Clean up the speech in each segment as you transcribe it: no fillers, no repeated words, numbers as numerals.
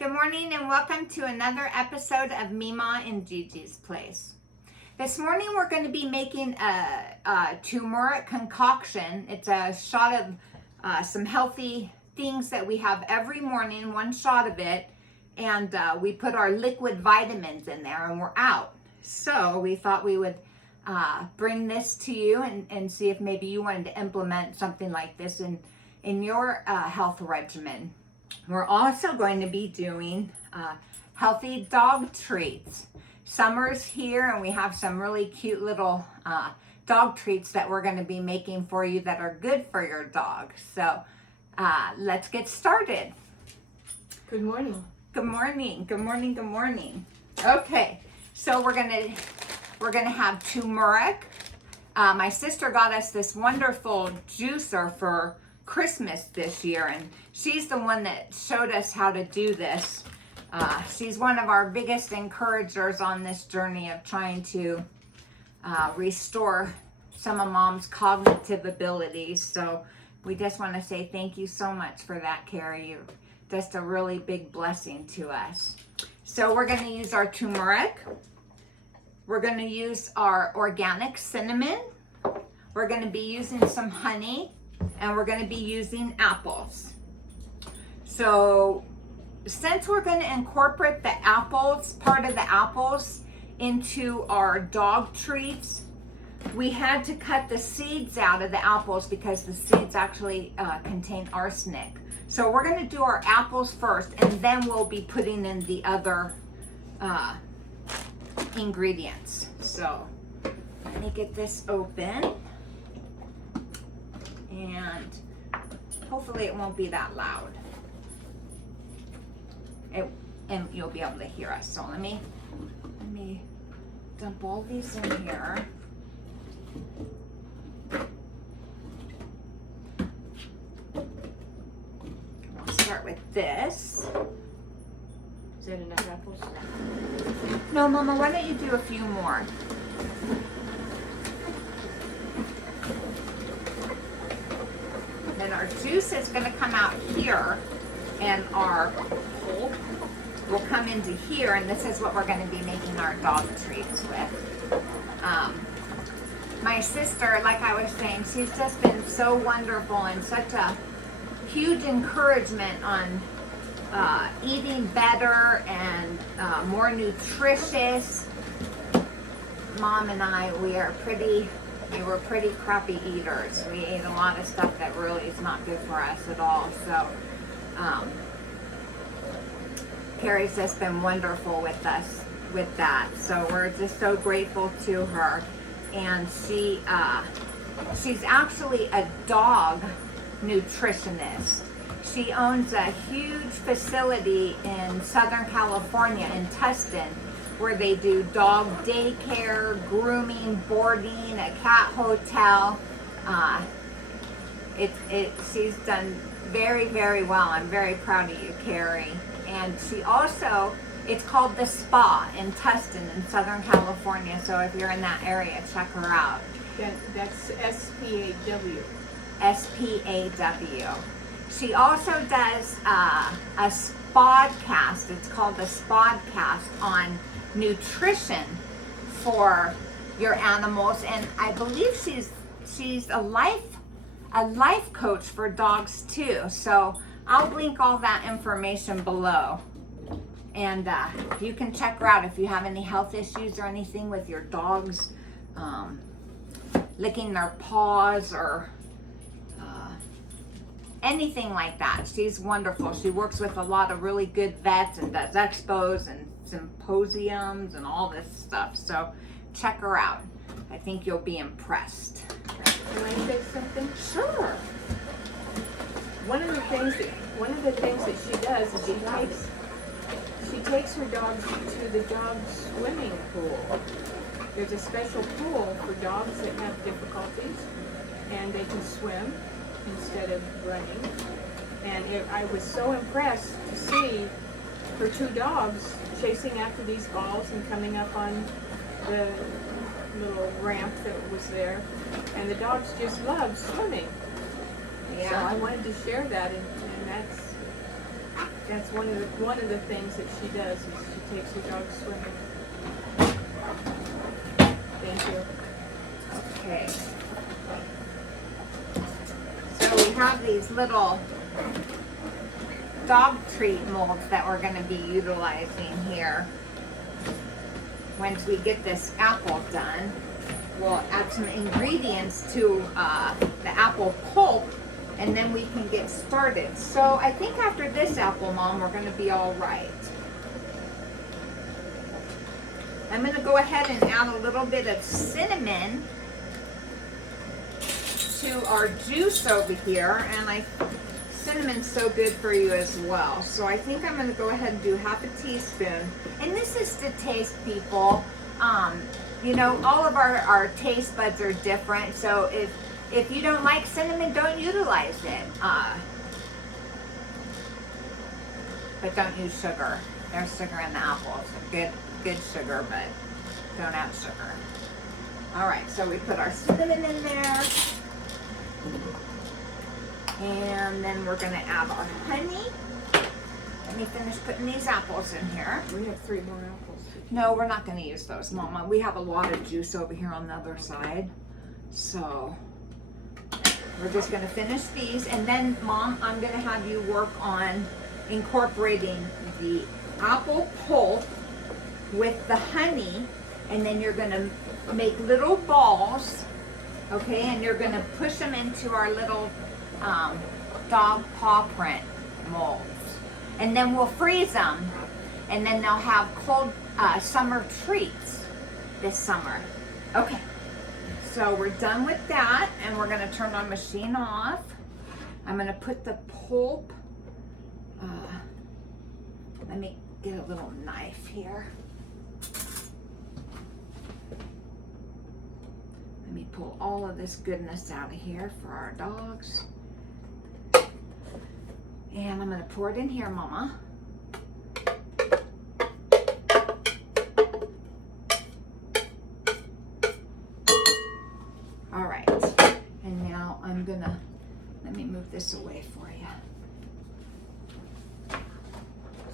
Good morning and welcome to another episode of Meema and Gigi's Place. This morning we're going to be making a turmeric concoction. It's a shot of some healthy things that we have every morning, one shot of it, and we put our liquid vitamins in there and we're out. So we thought we would bring this to you and see if maybe you wanted to implement something like this in your health regimen. We're also going to be doing healthy dog treats. Summer's here and we have some really cute little dog treats that we're going to be making for you that are good for your dog. So let's get started. Good morning. Good morning. Good morning. Good morning. Okay, so we're gonna have turmeric. My sister got us this wonderful juicer for Christmas this year, and she's the one that showed us how to do this. She's one of our biggest encouragers on this journey of trying to restore some of Mom's cognitive abilities. So we just want to say thank you so much for that, Carrie. You're just a really big blessing to us. So we're going to use our turmeric. We're going to use our organic cinnamon. We're going to be using some honey. And we're going to be using apples. So since we're going to incorporate the apples, part of the apples, into our dog treats, we had to cut the seeds out of the apples because the seeds actually contain arsenic. So we're going to do our apples first, and then we'll be putting in the other ingredients. So let me get this open. And hopefully it won't be that loud. And you'll be able to hear us. So let me dump all these in here. I'll start with this. Is that enough apples? No, Mama, why don't you do a few more? Then our juice is going to come out here, and our pulp will come into here, and this is what we're going to be making our dog treats with. My sister, like I was saying, she's just been so wonderful and such a huge encouragement on eating better and more nutritious. Mom and I, we were pretty crappy eaters. We ate a lot of stuff that really is not good for us at all. So Carrie's just been wonderful with us with that. So we're just so grateful to her. And she's actually a dog nutritionist. She owns a huge facility in Southern California in Tustin, where they do dog daycare, grooming, boarding, a cat hotel. She's done very, very well. I'm very proud of you, Carrie. And she also, it's called the Spaw in Tustin in Southern California. So if you're in that area, check her out. That's S-P-A-W. S-P-A-W. She also does a spodcast. It's called the spodcast on nutrition for your animals, and I believe she's a life coach for dogs too. So I'll link all that information below, and you can check her out if you have any health issues or anything with your dogs licking their paws or anything like that. She's wonderful. She works with a lot of really good vets and does expos and symposiums and all this stuff. So check her out. I think you'll be impressed. Can I say something? Sure. One of the things that she does is she takes her dogs to the dog swimming pool. There's a special pool for dogs that have difficulties, and they can swim instead of running. And I was so impressed to see her two dogs chasing after these balls and coming up on the little ramp that was there. And the dogs just love swimming. Yeah. So I wanted to share that, and that's That's one of the things that she does is she takes her dog swimming. Thank you. Okay. So we have these little dog treat molds that we're going to be utilizing here. Once we get this apple done, we'll add some ingredients to the apple pulp, and then we can get started. So I think after this apple, Mom, we're going to be all right. I'm going to go ahead and add a little bit of cinnamon to our juice over here, and cinnamon's so good for you as well. So I think I'm going to go ahead and do half a teaspoon. And this is to taste, people. You know, all of our taste buds are different. So if you don't like cinnamon, don't utilize it. But don't use sugar. There's sugar in the apple. It's a good sugar, but don't add sugar. All right, so we put our cinnamon in there. And then we're going to add our honey. Let me finish putting these apples in here. We have 3 more apples. No, we're not going to use those, Mama. We have a lot of juice over here on the other side. So we're just going to finish these. And then, Mom, I'm going to have you work on incorporating the apple pulp with the honey. And then you're going to make little balls, okay? And you're going to push them into our little dog paw print molds, and then we'll freeze them, and then they'll have cold summer treats this summer. Okay, so we're done with that, and we're going to turn our machine off. I'm going to put the pulp, let me get a little knife here. Let me pull all of this goodness out of here for our dogs. And I'm going to pour it in here, Mama. All right. And now I'm going to, let me move this away for you.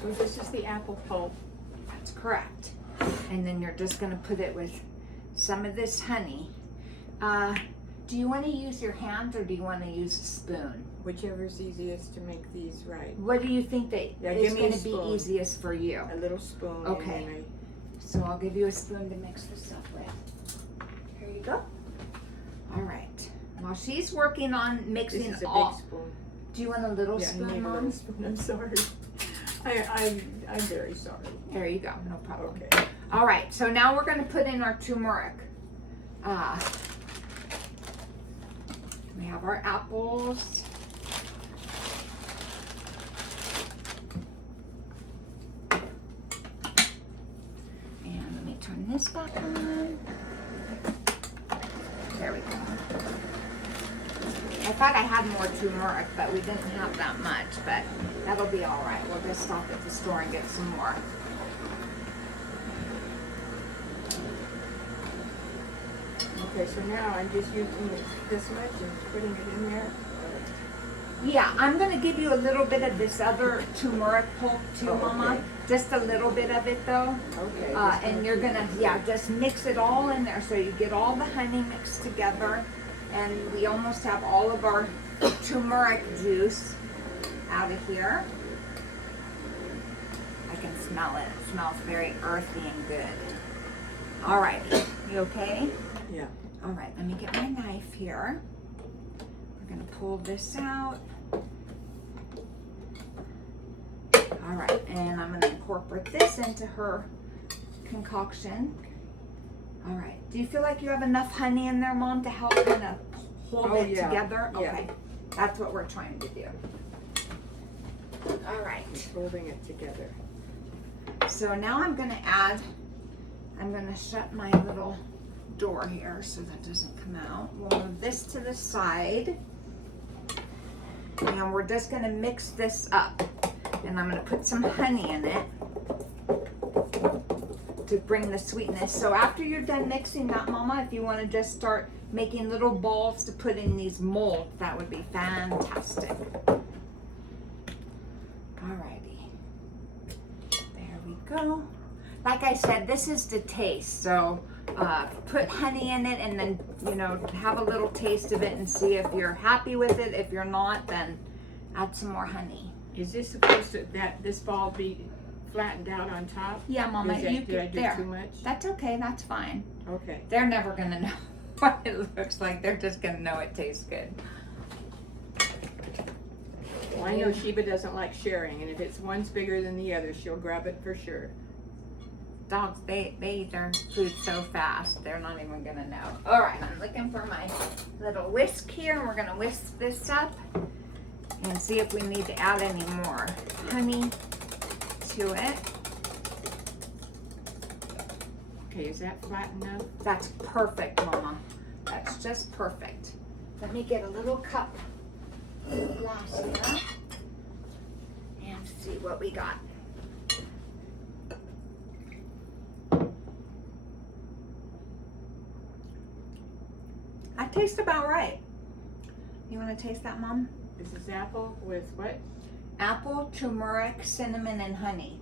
So this is the apple pulp. That's correct. And then you're just going to put it with some of this honey. Do you want to use your hand or do you want to use a spoon? Whichever's easiest to make these right. What do you think that is going to be easiest for you? A little spoon. Okay. So I'll give you a spoon to mix this up with. Here you go. All right. While she's working on mixing this is a all. big spoon. Do you want a little Yeah, spoon, I need a Mom? little spoon. I'm sorry. I'm very sorry. There you go. No problem. Okay. All right. So now we're going to put in our turmeric. We have our apples. And let me turn this back on. There we go. I thought I had more turmeric, but we didn't have that much, but that'll be all right. We'll just stop at the store and get some more. Okay, so now I'm just using this much and putting it in there. Yeah, I'm going to give you a little bit of this other turmeric pulp too, Oh, Mama. okay. Just a little bit of it though. Okay. And you're going to, just mix it all in there so you get all the honey mixed together. And we almost have all of our turmeric juice out of here. I can smell it. It smells very earthy and good. All right, you okay? Yeah. All right, let me get my knife here. We're gonna pull this out. All right, and I'm gonna incorporate this into her concoction. All right, do you feel like you have enough honey in there, Mom, to help kind of hold it together? Yeah. Okay, that's what we're trying to do. All right. Just holding it together. So now I'm gonna shut my little door here so that doesn't come out. We'll move this to the side. And we're just gonna mix this up. And I'm gonna put some honey in it to bring the sweetness. So after you're done mixing that, Mama, if you wanna just start making little balls to put in these molds, that would be fantastic. Alrighty. go. Like I said, this is the taste. So put honey in it and then, you know, have a little taste of it and see if you're happy with it. If you're not, then add some more honey. Is this supposed to, this ball be flattened out on top? Yeah, Mama, Did I do there. too much? That's okay, that's fine. Okay. They're never gonna know what it looks like. They're just gonna know it tastes good. Well, I know Sheba doesn't like sharing, and if it's one's bigger than the other, she'll grab it for sure. Dogs, they eat their food so fast, they're not even gonna know. All right, I'm looking for my little whisk here, and we're gonna whisk this up and see if we need to add any more honey to it. Okay, is that flat enough? That's perfect, Mama. That's just perfect. Let me get a little cup glass here and see what we got. That tastes about right. You want to taste that, Mom? This is apple with what? Apple, turmeric, cinnamon, and honey.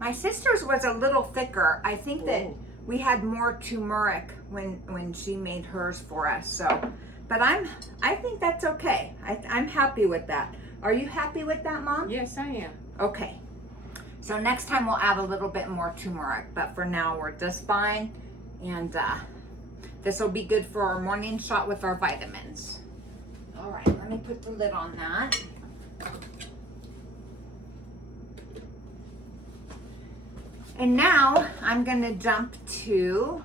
My sister's was a little thicker. I think that we had more turmeric when she made hers for us. So, but I think that's okay. I'm happy with that. Are you happy with that, Mom? Yes, I am. Okay. So next time we'll add a little bit more turmeric, but for now we're just fine. And this will be good for our morning shot with our vitamins. All right, let me put the lid on that. And now I'm gonna jump to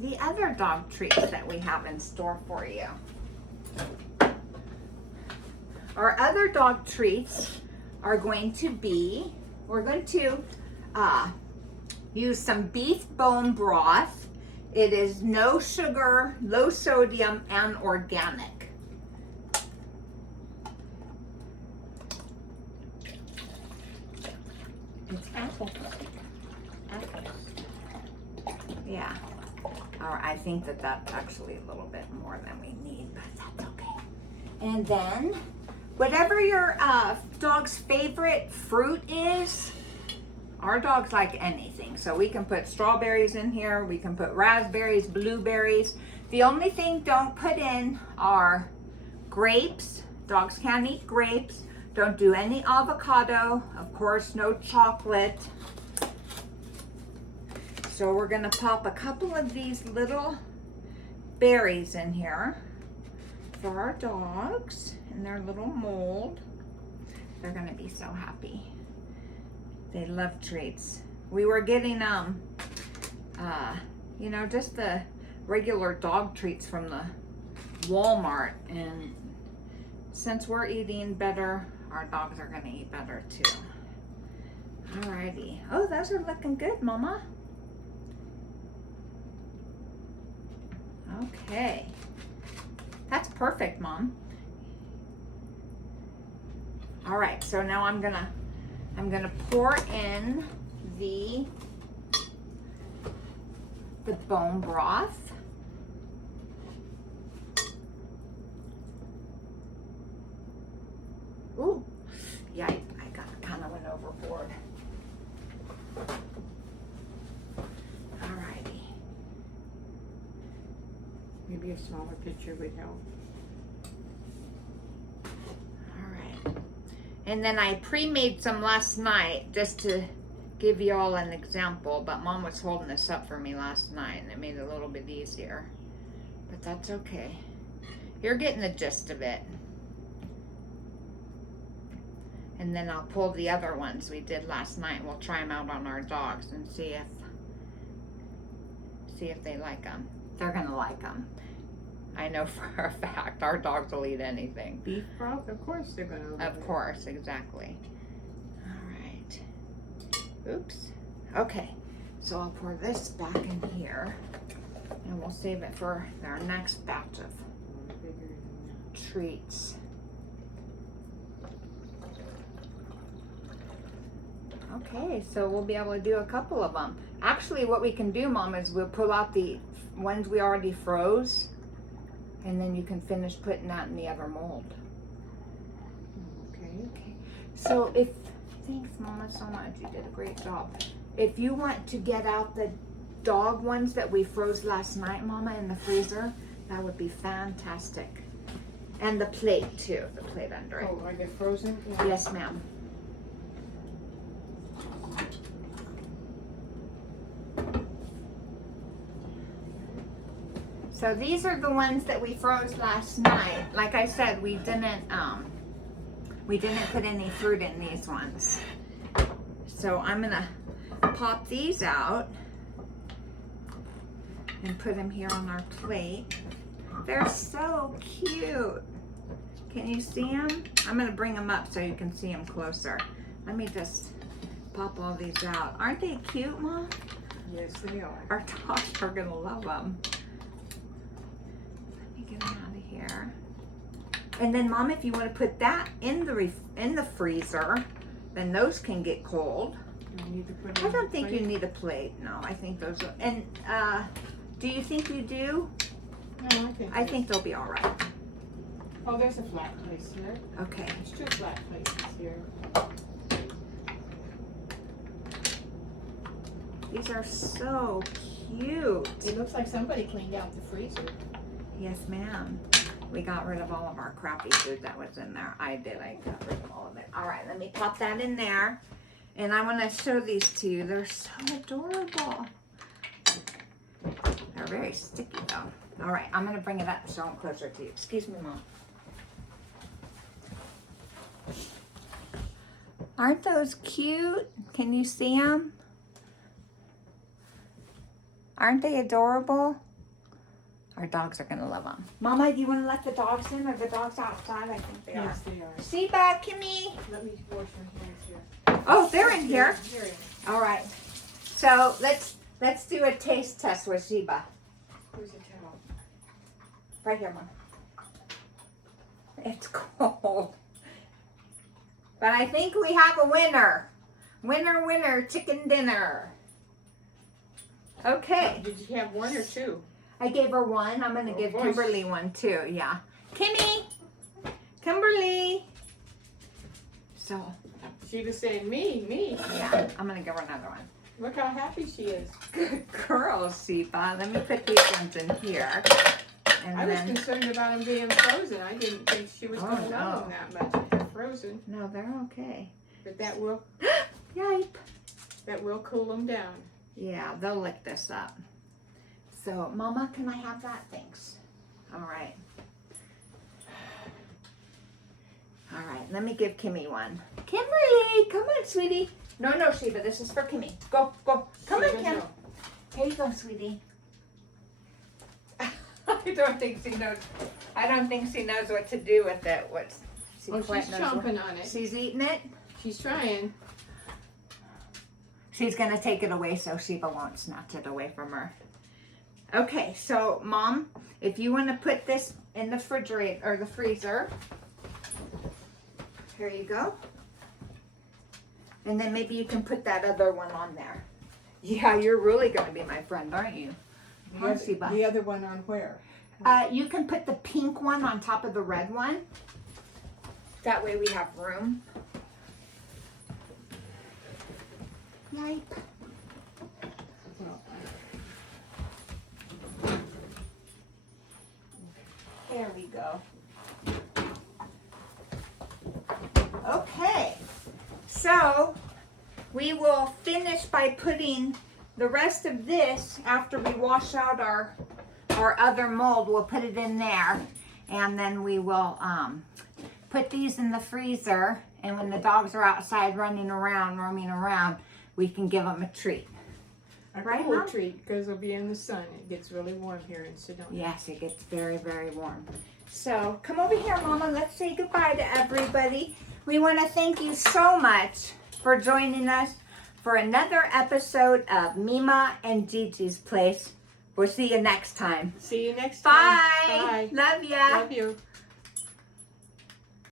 the other dog treats that we have in store for you. Our other dog treats are going to be, we're going to use some beef bone broth. It is no sugar, low sodium, and organic. It's apple. Yeah. Or I think that that's actually a little bit more than we need, but that's okay. And then, whatever your dog's favorite fruit is, our dogs like anything. So we can put strawberries in here, we can put raspberries, blueberries. The only thing don't put in are grapes. Dogs can't eat grapes. Don't do any avocado. Of course, no chocolate. So we're gonna pop a couple of these little berries in here for our dogs in their little mold. They're gonna be so happy. They love treats. We were getting you know, just the regular dog treats from the Walmart, and since we're eating better, our dogs are gonna eat better too. Alrighty. Oh, those are looking good, Mama. Okay. That's perfect, Mom. All right, so now I'm gonna pour in the bone broth. Ooh, yeah, I kind of went overboard. Alrighty. Maybe a smaller picture would help. Alright. And then I pre-made some last night just to give you all an example, but Mom was holding this up for me last night and it made it a little bit easier. But that's okay. You're getting the gist of it. And then I'll pull the other ones we did last night. We'll try them out on our dogs and see if they like them. They're gonna like them. I know for a fact our dogs will eat anything. Beef broth, of course they're gonna love it. Of course, exactly. All right. Oops. Okay, so I'll pour this back in here and we'll save it for our next batch of treats. Okay, so we'll be able to do a couple of them. Actually, what we can do, Mom, is we'll pull out the ones we already froze, and then you can finish putting that in the other mold. Okay. Okay. So if Thanks, Mama, so much. You did a great job. If you want to get out the dog ones that we froze last night, Mama, in the freezer, that would be fantastic. And the plate, too. The plate under it. Oh, are they frozen? Yeah. Yes, ma'am. So these are the ones that we froze last night. Like I said, we didn't put any fruit in these ones. So I'm gonna pop these out and put them here on our plate. They're so cute. Can you see them? I'm gonna bring them up so you can see them closer. Let me just pop all these out. Aren't they cute, Mom? Yes, they are. Our dogs are gonna love them. Let me get them out of here. And then, Mom, if you want to put that in the freezer, then those can get cold. You need to put I don't think you need a plate. No, I think those are. And do you think you do? No, I think they'll be all right. Oh, there's a flat place here. Okay. There's 2 flat places here. These are so cute. It looks like somebody cleaned out the freezer. Yes, ma'am. We got rid of all of our crappy food that was in there. I did. I got rid of all of it. All right, let me pop that in there. And I want to show these to you. They're so adorable. They're very sticky, though. All right, I'm going to bring it up so I'm closer to you. Excuse me, Mom. Aren't those cute? Can you see them? Aren't they adorable? Our dogs are going to love them. Mama, do you want to let the dogs in? Are the dogs outside? I think they are. Yes, they are. Seba, Kimmy. Let me wash your hands here. Oh, they're in here. Here. All right. So let's do a taste test with Seba. Where's the towel? Right here, Mom. It's cold. But I think we have a winner. Winner, winner, chicken dinner. Okay. Did you have 1 or 2? I gave her 1. I'm going to give Kimberly 1 too. Yeah. Kimmy. Kimberly. So. She was saying, me. Yeah. I'm going to give her another one. Look how happy she is. Good girl, Sipa. Let me put these ones in here. And I was concerned about them being frozen. I didn't think she was going to love them that much if they're frozen. No, they're okay. But that will Yipe. Cool them down. Yeah, they'll lick this up. So, Mama, can I have that? Thanks. All right. All right, let me give Kimmy 1. Kimberly, come on, sweetie. No, Sheba, this is for Kimmy. Go. Come on, Kim. Here you go, sweetie. I don't think she knows what to do with it. She's chomping on it. She's eating it. She's trying. She's going to take it away so Sheba won't snatch it away from her. Okay, so Mom, if you want to put this in the refrigerator or the freezer, here you go. And then maybe you can put that other one on there. Yeah, you're really going to be my friend, aren't you? The other one on where? You can put the pink one on top of the red one. That way we have room. Yipe. There we go. Okay, so we will finish by putting the rest of this after we wash out our other mold. We'll put it in there, and then we will put these in the freezer, and when the dogs are outside roaming around, we can give them a treat. A Right, cool Mom? treat because they'll be in the sun. It gets really warm here in Sedona. Yes, it gets very, very warm. So come over here, Mama. Let's say goodbye to everybody. We want to thank you so much for joining us for another episode of Meema and Gigi's Place. We'll see you next time. See you next time. Bye. Bye. Love ya. Love you.